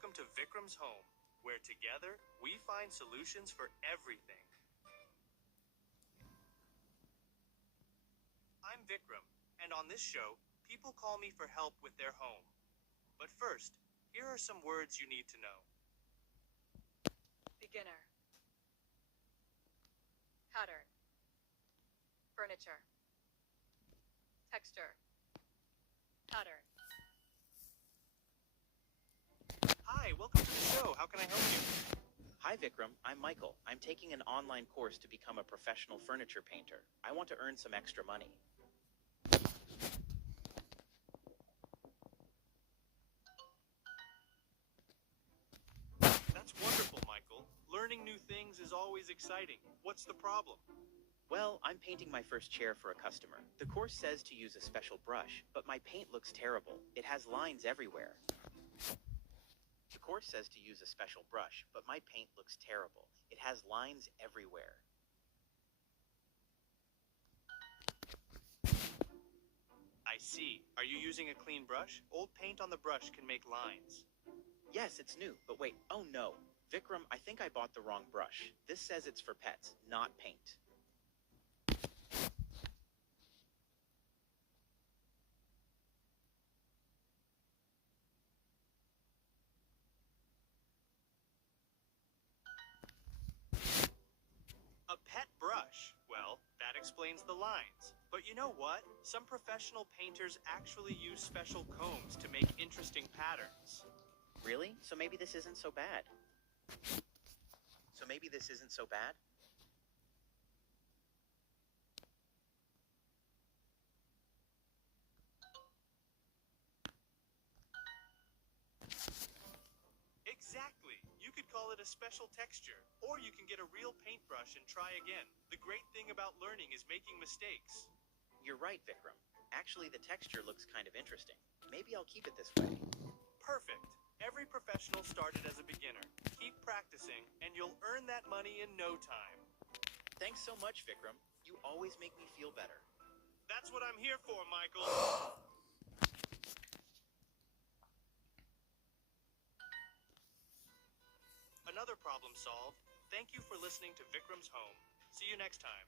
welcome to Vikram's home, where together we find solutions for everything. I'm Vikram, and on this show, people call me for help with their home. But first, here are some words you need to know. Beginner. Pattern. Furniture. Texture. Pattern. Hi, welcome to the show. How can I help you? Hi Vikram, I'm Michael. I'm taking an online course to become a professional furniture painter. I want to earn some extra money. That's wonderful, Michael. Learning new things is always exciting. What's the problem? Well, I'm painting my first chair for a customer. The course says to use a special brush, but my paint looks terrible. It has lines everywhere. The course says to use a special brush, but my paint looks terrible. It has lines everywhere. I see. Are you using a clean brush? Old paint on the brush can make lines. Yes, it's new, but wait, oh no. Vikram, I think I bought the wrong brush. This says it's for pets, not paint. A pet brush. Well, that explains the lines. But you know what? Some professional painters actually use special combs to make interesting patterns. Really? So maybe this isn't so bad. Exactly. You could call it a special texture, or you can get a real paintbrush and try again. The great thing about learning is making mistakes. You're right, Vikram. Actually, the texture looks kind of interesting. Maybe I'll keep it this way. Perfect. Every professional started as a beginner. Keep practicing, and you'll earn that money in no time. Thanks so much, Vikram. You always make me feel better. That's what I'm here for, Michael. Another problem solved. Thank you for listening to Vikram's Home. See you next time.